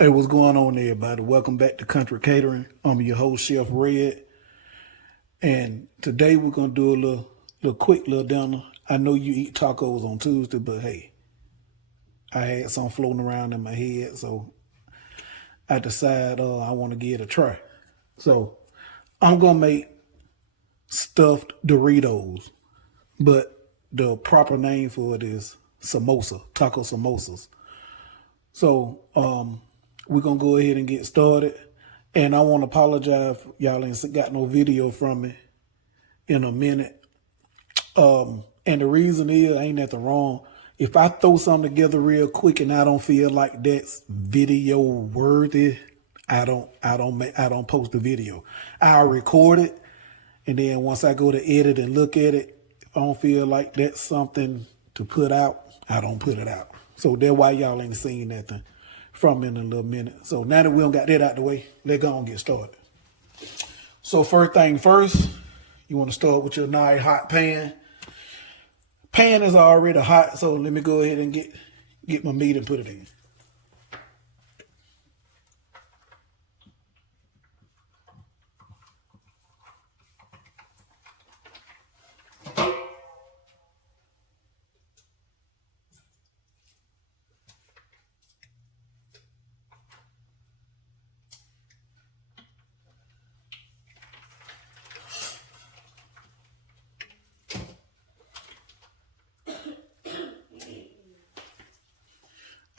Hey, what's going on, everybody? Welcome back to Country Catering. I'm your host, Chef Red, and today we're gonna do a little quick little dinner. I know you eat tacos on Tuesday, but hey, I had some floating around in my head, so I decided I want to give it a try. So I'm gonna make stuffed Doritos, but the proper name for it is samosa, taco samosas. So we're gonna go ahead and get started. And I want to apologize if y'all ain't got no video from me in a minute. And the reason is ain't nothing wrong. If I throw something together real quick and I don't feel like that's video worthy, I don't post the video. I'll record it, and then once I go to edit and look at it, if I don't feel like that's something to put out, I don't put it out. So that's why y'all ain't seen nothing from me in a little minute. So now that we don't got that out the way, let's go and get started. So first thing first, you want to start with your nice hot pan. Pan is already hot, so let me go ahead and get my meat and put it in.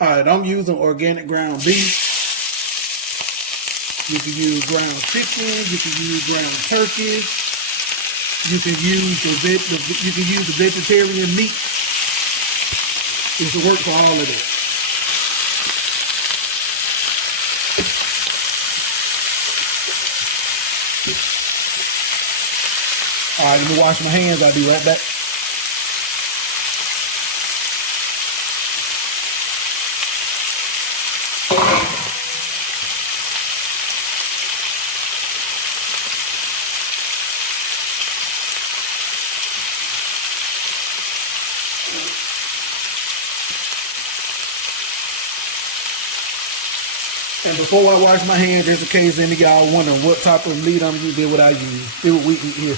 All right, I'm using organic ground beef. You can use ground chicken. You can use ground turkey. You can use the vegetarian meat. It's to work for all of that. All right, let me wash my hands. I'll be right back. And before I wash my hands, just in case any of y'all wondering what type of meat I'm using, did what I use. Did what we eat here.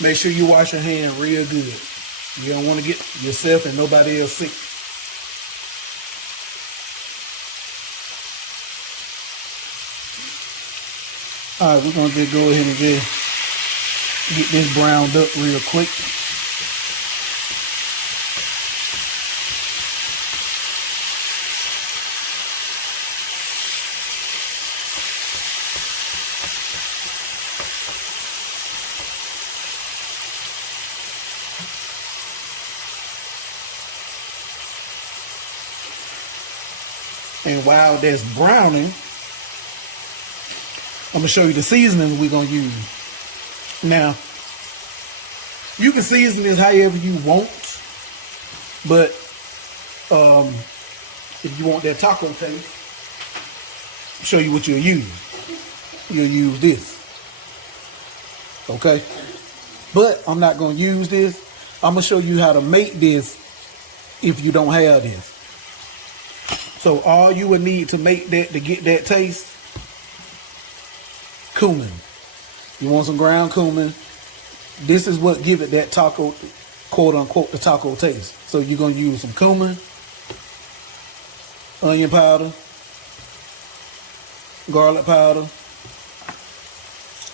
Make sure you wash your hand real good. You don't want to get yourself and nobody else sick. All right, we're going to just go ahead and just get this browned up real quick. And while that's browning, I'm going to show you the seasonings we're going to use. Now, you can season this however you want, but if you want that taco taste, I'll show you what you'll use. You'll use this. Okay? But I'm not going to use this. I'm going to show you how to make this if you don't have this. So all you would need to make that, to get that taste, cumin. You want some ground cumin. This is what give it that taco, quote unquote, the taco taste. So you're going to use some cumin, onion powder, garlic powder.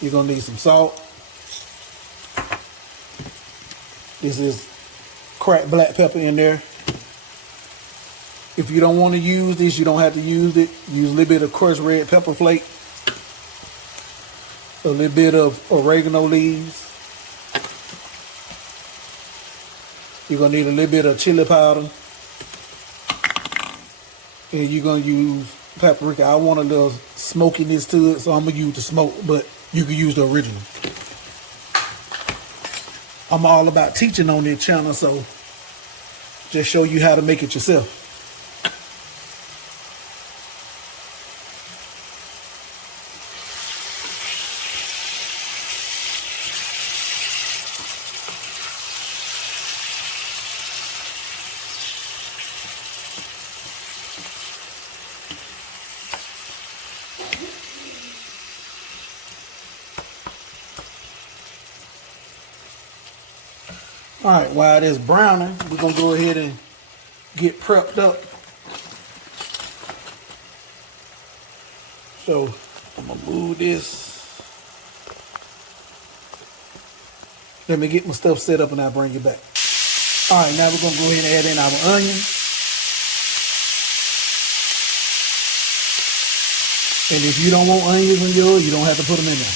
You're going to need some salt. This is cracked black pepper in there. If you don't want to use this, you don't have to use it. Use a little bit of crushed red pepper flake. A little bit of oregano leaves. You're going to need a little bit of chili powder. And you're gonna use paprika. I want a little smokiness to it, so I'm gonna use the smoke, but you can use the original. I'm all about teaching on this channel, so just show you how to make it yourself. All right, while it's browning, we're gonna go ahead and get prepped up. So I'm gonna move this. Let me get my stuff set up and I'll bring you back. All right, now we're gonna go ahead and add in our onion. And if you don't want onions on yours, you don't have to put them in there.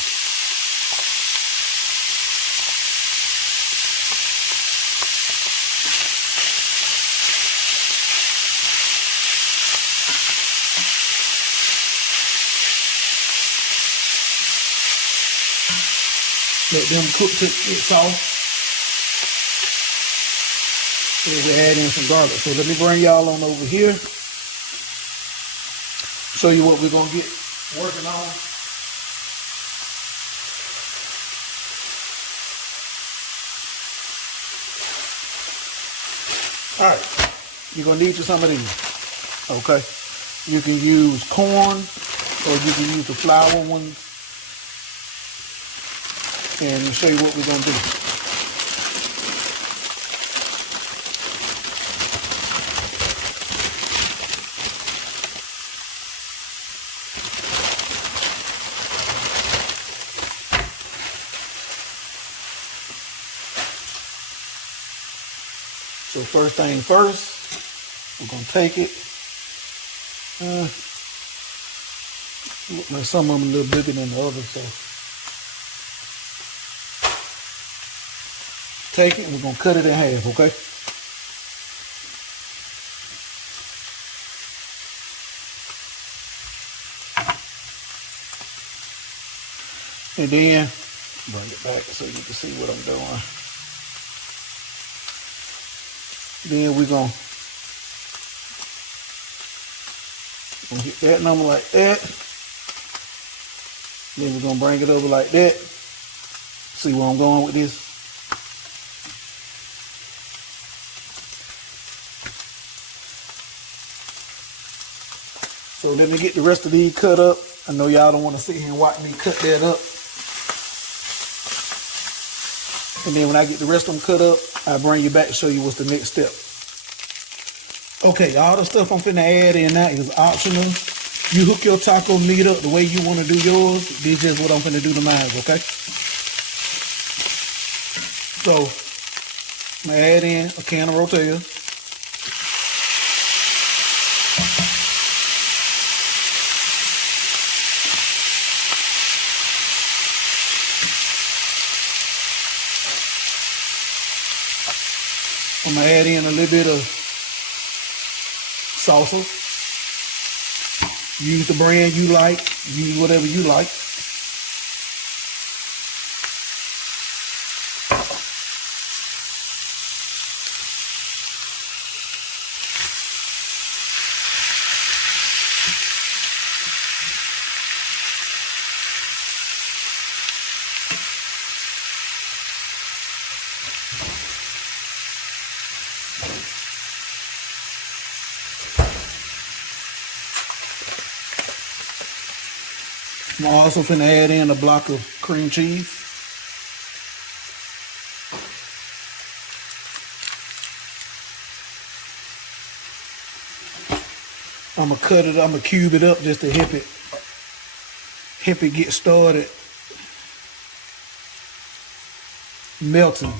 Let them cook till it's soft. And we add in some garlic. So let me bring y'all on over here. Show you what we're gonna get working on. All right, you're gonna need some of these. Okay, you can use corn or you can use the flour ones. And show you what we're gonna do. So first thing first, we're gonna take it. Some of them a little bigger than the others, so. Take it and we're gonna cut it in half, okay? And then bring it back so you can see what I'm doing. Then we're gonna hit that number like that. Then we're gonna bring it over like that. See where I'm going with this? So let me get the rest of these cut up. I know y'all don't want to sit here and watch me cut that up. And then when I get the rest of them cut up, I'll bring you back to show you what's the next step. Okay, all the stuff I'm finna add in now is optional. You hook your taco meat up the way you want to do yours. This is what I'm finna do to mine, okay? So, I'm gonna add in a can of rotel. I'm gonna add in a little bit of salsa. Use the brand you like. Use whatever you like. I'm also finna add in a block of cream cheese. I'm gonna cut it, I'm gonna cube it up just to help it get started melting.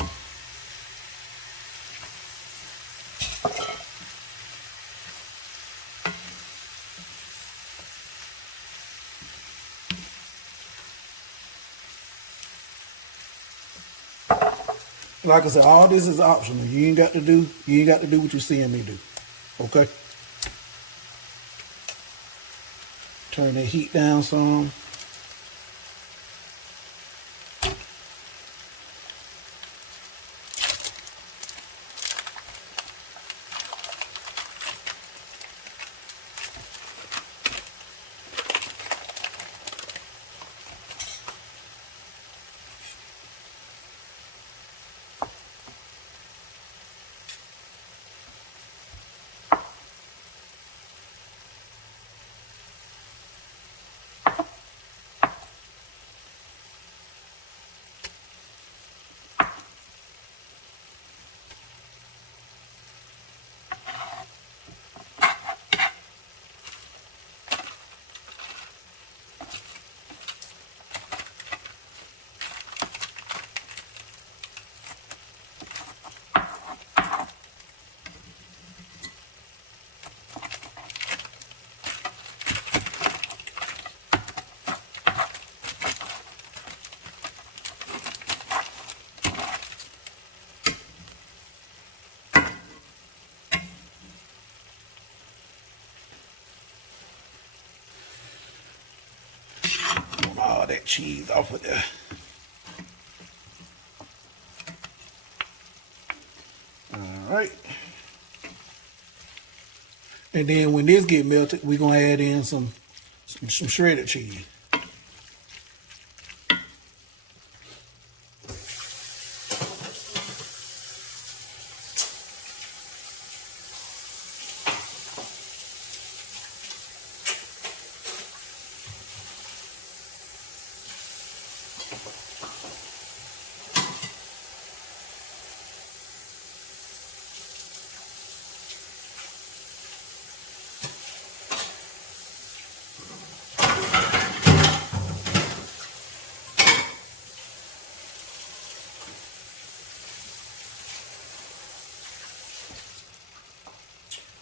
Like I said, all this is optional. You ain't got to do what you're seeing me do. Okay? Turn that heat down some. All that cheese off of there. All right. And then when this get melted, we're gonna add in some shredded cheese.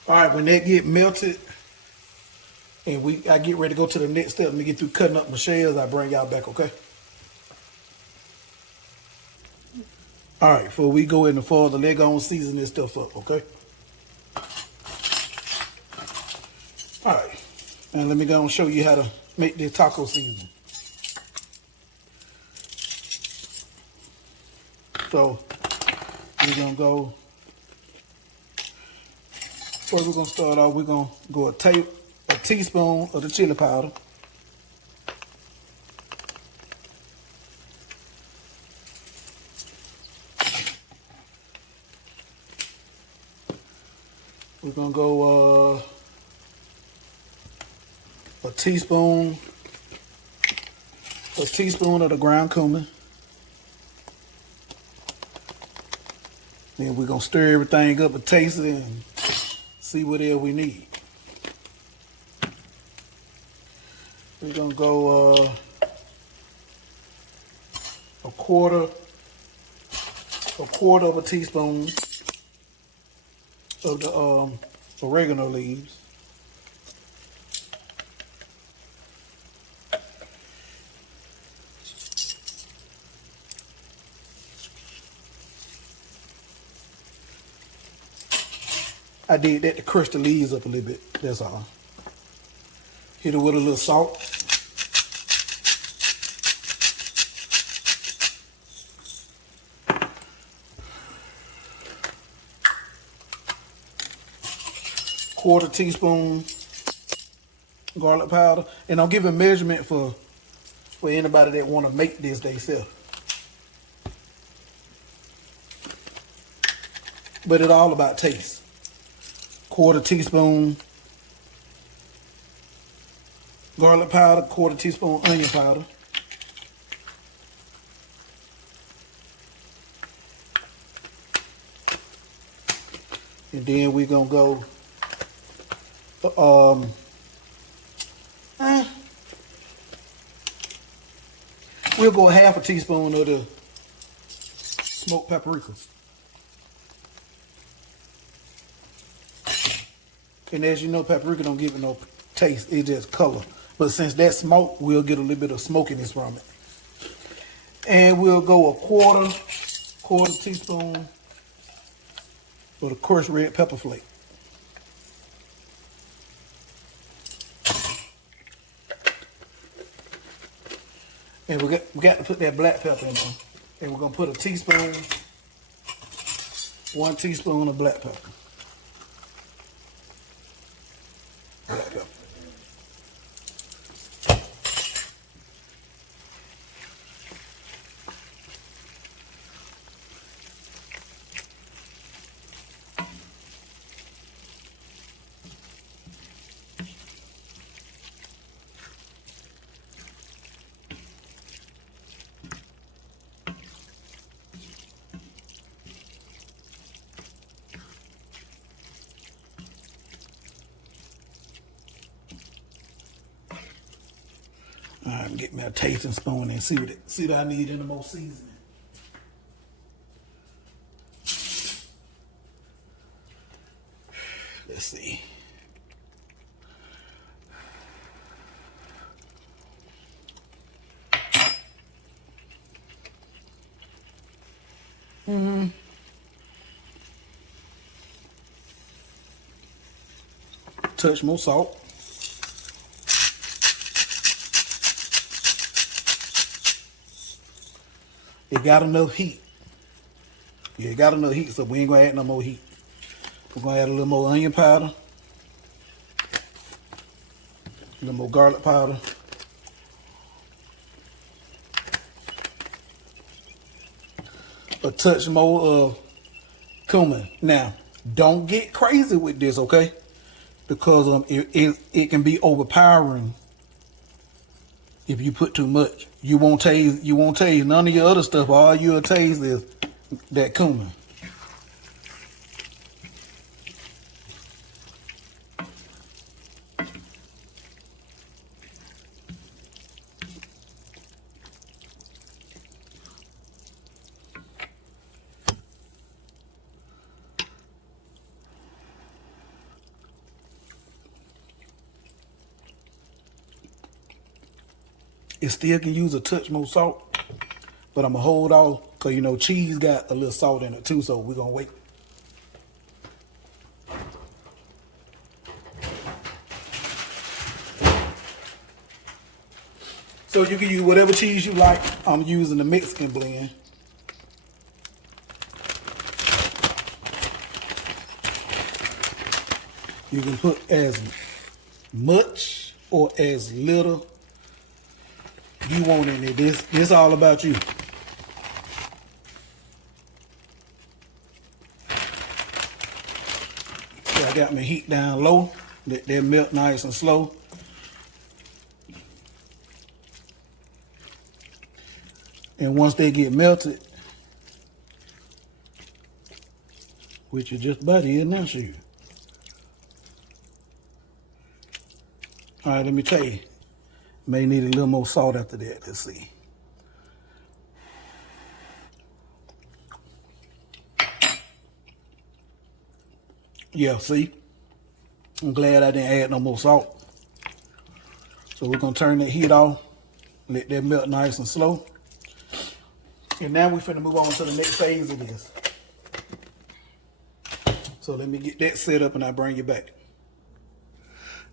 All right, when that get melted and I get ready to go to the next step, let me get through cutting up my shells, I'll bring y'all back, okay? All right, before we go in the further, let's go and season this stuff up, okay? All right, and let me go and show you how to make this taco seasoning. So, we're gonna go, first we're gonna start off, we're gonna go a teaspoon of the chili powder. We're gonna go a teaspoon of the ground cumin. Then we're gonna stir everything up and taste it and see what else we need. We're gonna go a quarter of a teaspoon of the oregano leaves. I did that to crush the leaves up a little bit, that's all. Hit it with a little salt. Quarter teaspoon garlic powder. And I'll give a measurement for anybody that want to make this themselves. But it's all about taste. Quarter teaspoon garlic powder, quarter teaspoon onion powder. And then we're gonna go we'll go half a teaspoon of the smoked paprika. And as you know, paprika don't give it no taste, it's just color. But since that's smoke, we'll get a little bit of smokiness from it. And we'll go a quarter teaspoon of the crushed red pepper flake. And we got to put that black pepper in there. And we're gonna put a teaspoon, 1 teaspoon of black pepper. Black pepper. All right, get me a tasting spoon and see what I need in the most seasoning. Let's see. Touch more salt. It got enough heat. Yeah, it got enough heat, so we ain't gonna add no more heat. We're gonna add a little more onion powder, a little more garlic powder, a touch more of cumin. Now, don't get crazy with this, okay? Because it can be overpowering if you put too much. You won't taste none of your other stuff. All you'll taste is that cumin. It still can use a touch more salt, but I'm gonna hold off because you know cheese got a little salt in it too, so we're gonna wait. So you can use whatever cheese you like. I'm using the Mexican blend. You can put as much or as little you want in it. This all about you. So I got my heat down low. Let that melt nice and slow. And once they get melted, which is just about it, now shoot. All right, let me tell you. May need a little more salt after that. Let's see. Yeah, see? I'm glad I didn't add no more salt. So we're gonna turn that heat off. Let that melt nice and slow. And now we're finna move on to the next phase of this. So let me get that set up and I'll bring you back.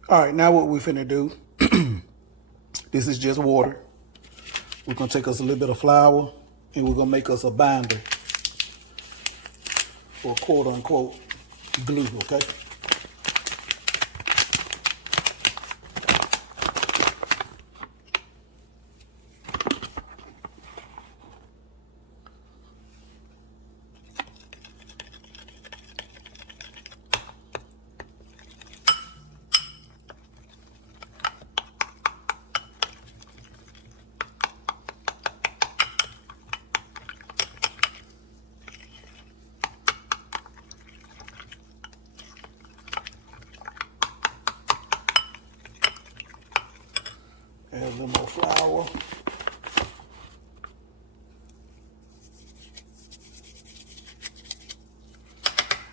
All right, now what we're finna do, this is just water. We're gonna take us a little bit of flour and we're gonna make us a binder or quote unquote glue, okay? Add a little more flour.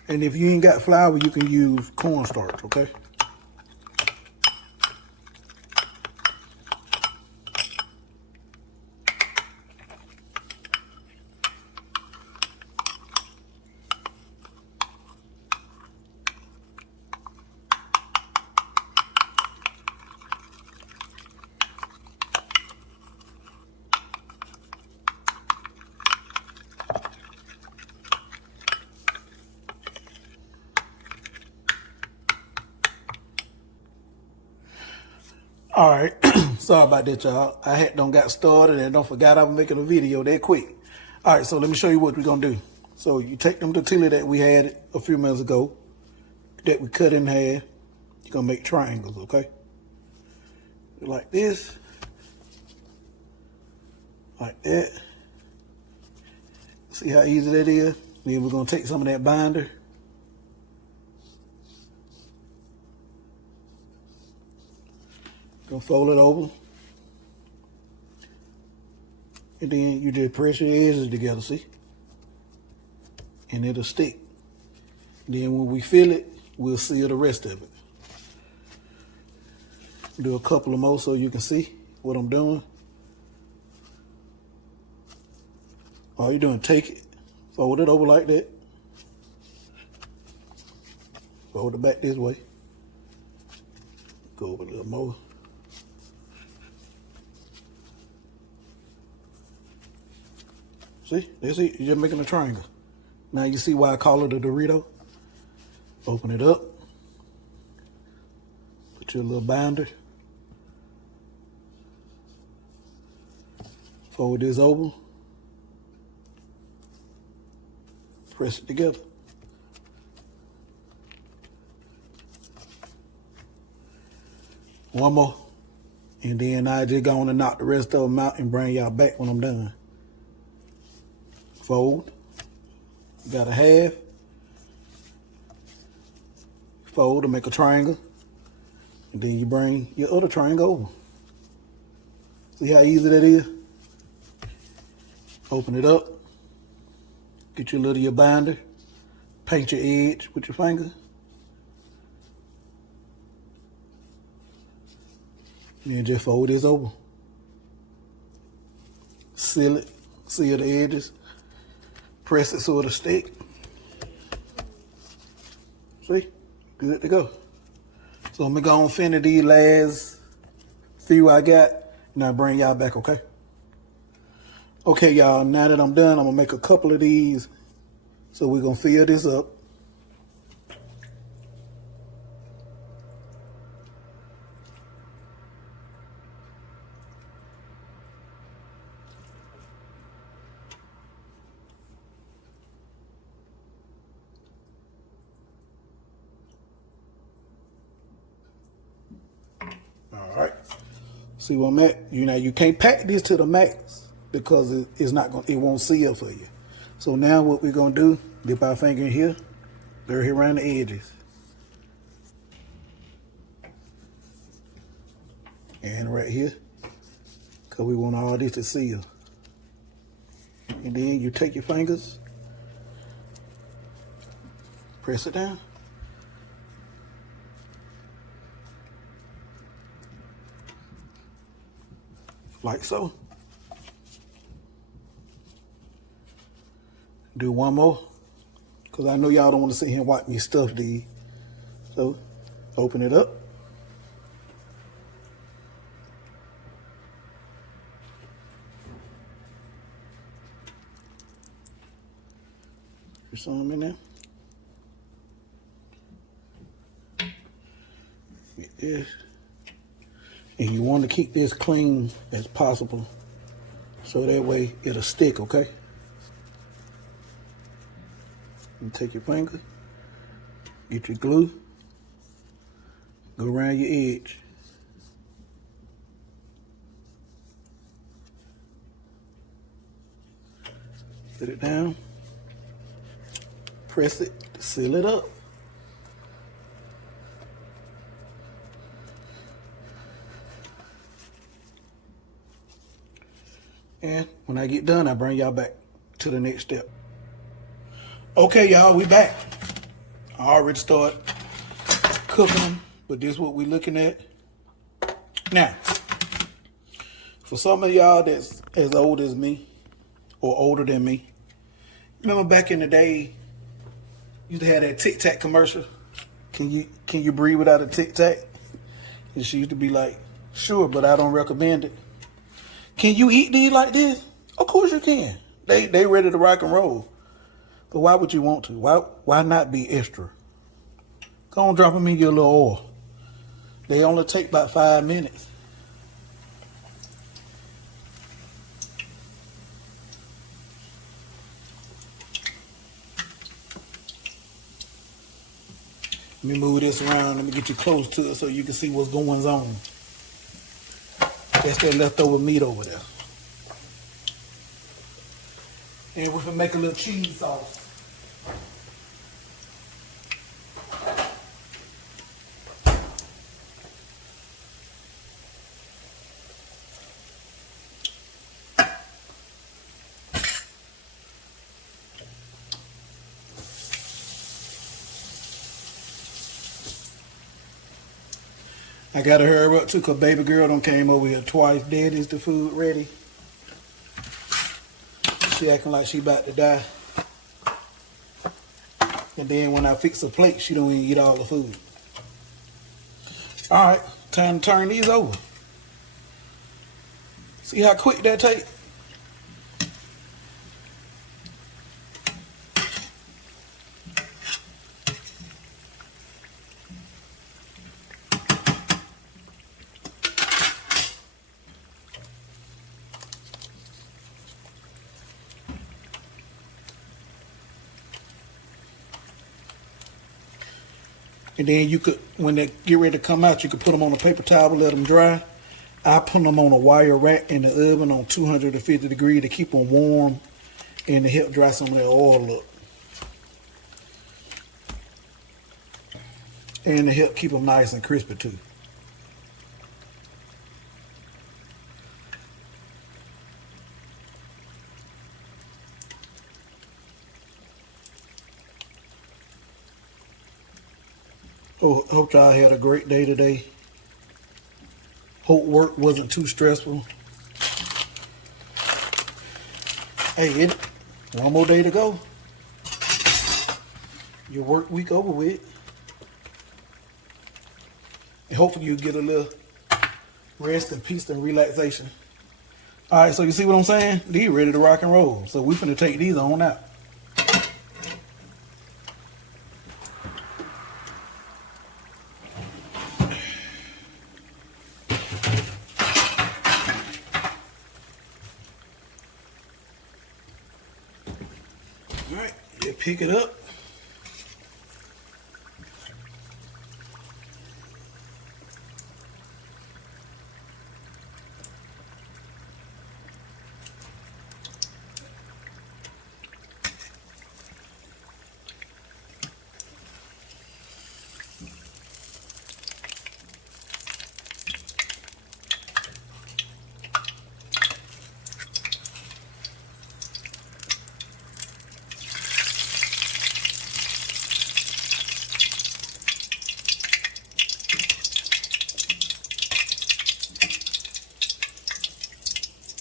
And if you ain't got flour, you can use cornstarch, okay? All right, sorry about that, y'all. I had don't got started and don't forgot I was making a video that quick. All right, so let me show you what we're gonna do. So you take them tortilla that we had a few minutes ago, that we cut in half. You're gonna make triangles, okay? Like this, like that. See how easy that is? Then we're gonna take some of that binder. Gonna fold it over. And then you just press your edges together, see? And it'll stick. Then when we fill it, we'll seal the rest of it. Do a couple of more so you can see what I'm doing. All you're doing, take it, fold it over like that. Fold it back this way. Go over a little more. See, that's it. You're just making a triangle. Now you see why I call it a Dorito? Open it up. Put your little binder. Fold this over. Press it together. One more. And then I just go on and knock the rest of them out and bring y'all back when I'm done. Fold. You got a half. Fold to make a triangle. And then you bring your other triangle over. See how easy that is? Open it up. Get your little your binder. Paint your edge with your finger. And then just fold this over. Seal it. Seal the edges. Press it so it'll stick. See? Good to go. So I'm gonna go and finish these last few I got, and I'll bring y'all back, okay? Okay, y'all, now that I'm done, I'm gonna make a couple of these. So we're gonna fill this up. All right. See where I'm at? You can't pack this to the max because it won't seal for you. So now what we're gonna do, dip our finger in here, they're here around the edges. And right here, because we want all this to seal. And then you take your fingers, press it down. Like so. Do one more, because I know y'all don't want to sit here and watch me stuff these. So, open it up. Put some in there. Get this. And you want to keep this clean as possible, so that way it'll stick, okay? You take your finger, get your glue, go around your edge. Put it down, press it, seal it up. And when I get done, I bring y'all back to the next step. Okay, y'all, we back. I already started cooking them, but this is what we're looking at. Now, for some of y'all that's as old as me or older than me, remember back in the day, you used to have that Tic Tac commercial. Can you breathe without a Tic Tac? And she used to be like, sure, but I don't recommend it. Can you eat these like this? Of course you can. They ready to rock and roll. But why would you want to? Why not be extra? Go on, drop them in your little oil. They only take about 5 minutes. me move this around. Let me get you close to it so you can see what's going on. That's that leftover meat over there. And we can make a little cheese sauce. I gotta hurry up too, cause baby girl done came over here twice. Dad, is the food ready? She acting like she about to die. And then when I fix a plate, she don't even eat all the food. All right, time to turn these over. See how quick that take? And then you could, when they get ready to come out, you could put them on a paper towel, let them dry. I put them on a wire rack in the oven on 250 degrees to keep them warm and to help dry some of that oil up. And to help keep them nice and crispy too. Oh, hope y'all had a great day today. Hope work wasn't too stressful. Hey, one more day to go. Your work week over with. And hopefully you get a little rest and peace and relaxation. All right, so you see what I'm saying? These ready to rock and roll. So we finna take these on out. All right, you pick it up.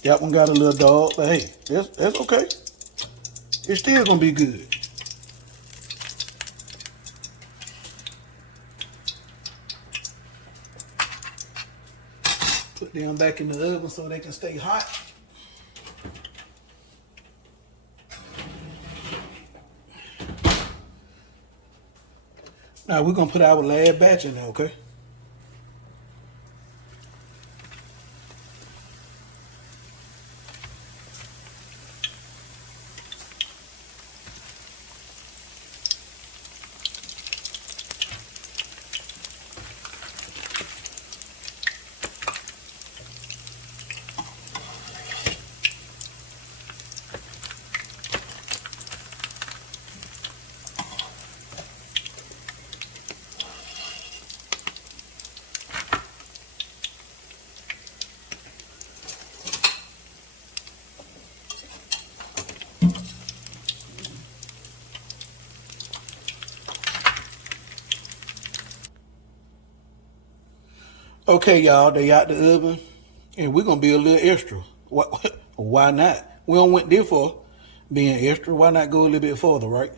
That one got a little dog, but hey, that's okay. It's still gonna be good. Put them back in the oven so they can stay hot. Now we're gonna put our last batch in there, okay? Okay, y'all, they out the oven, and we're gonna be a little extra. Why not? We don't went there for being extra. Why not go a little bit further, right?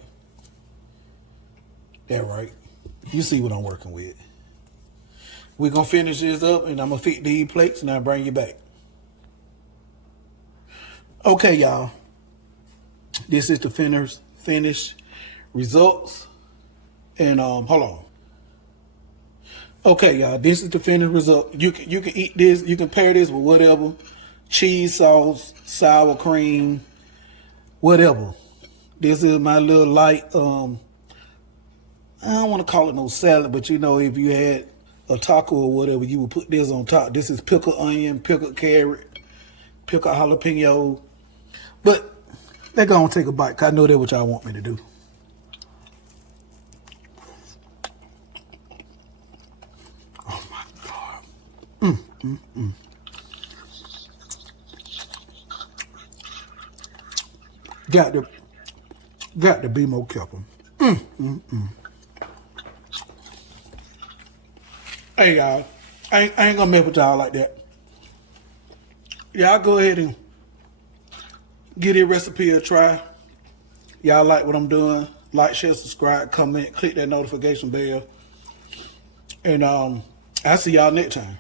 That right. You see what I'm working with. We're gonna finish this up, and I'm gonna fix these plates, and I'll bring you back. Okay, y'all. This is the finished results, and hold on. Okay, y'all, this is the finished result. You can eat this. You can pair this with whatever, cheese sauce, sour cream, whatever. This is my little light. I don't want to call it no salad, but you know, if you had a taco or whatever, you would put this on top. This is pickled onion, pickled carrot, pickled jalapeno. But they're going to take a bite, 'cause I know that's what y'all want me to do. Oh my God. Got to be more careful. Hey y'all, I ain't gonna mess with y'all like that. Y'all go ahead and give this recipe a try. Y'all like what I'm doing? Like, share, subscribe, comment, click that notification bell. And I'll see y'all next time.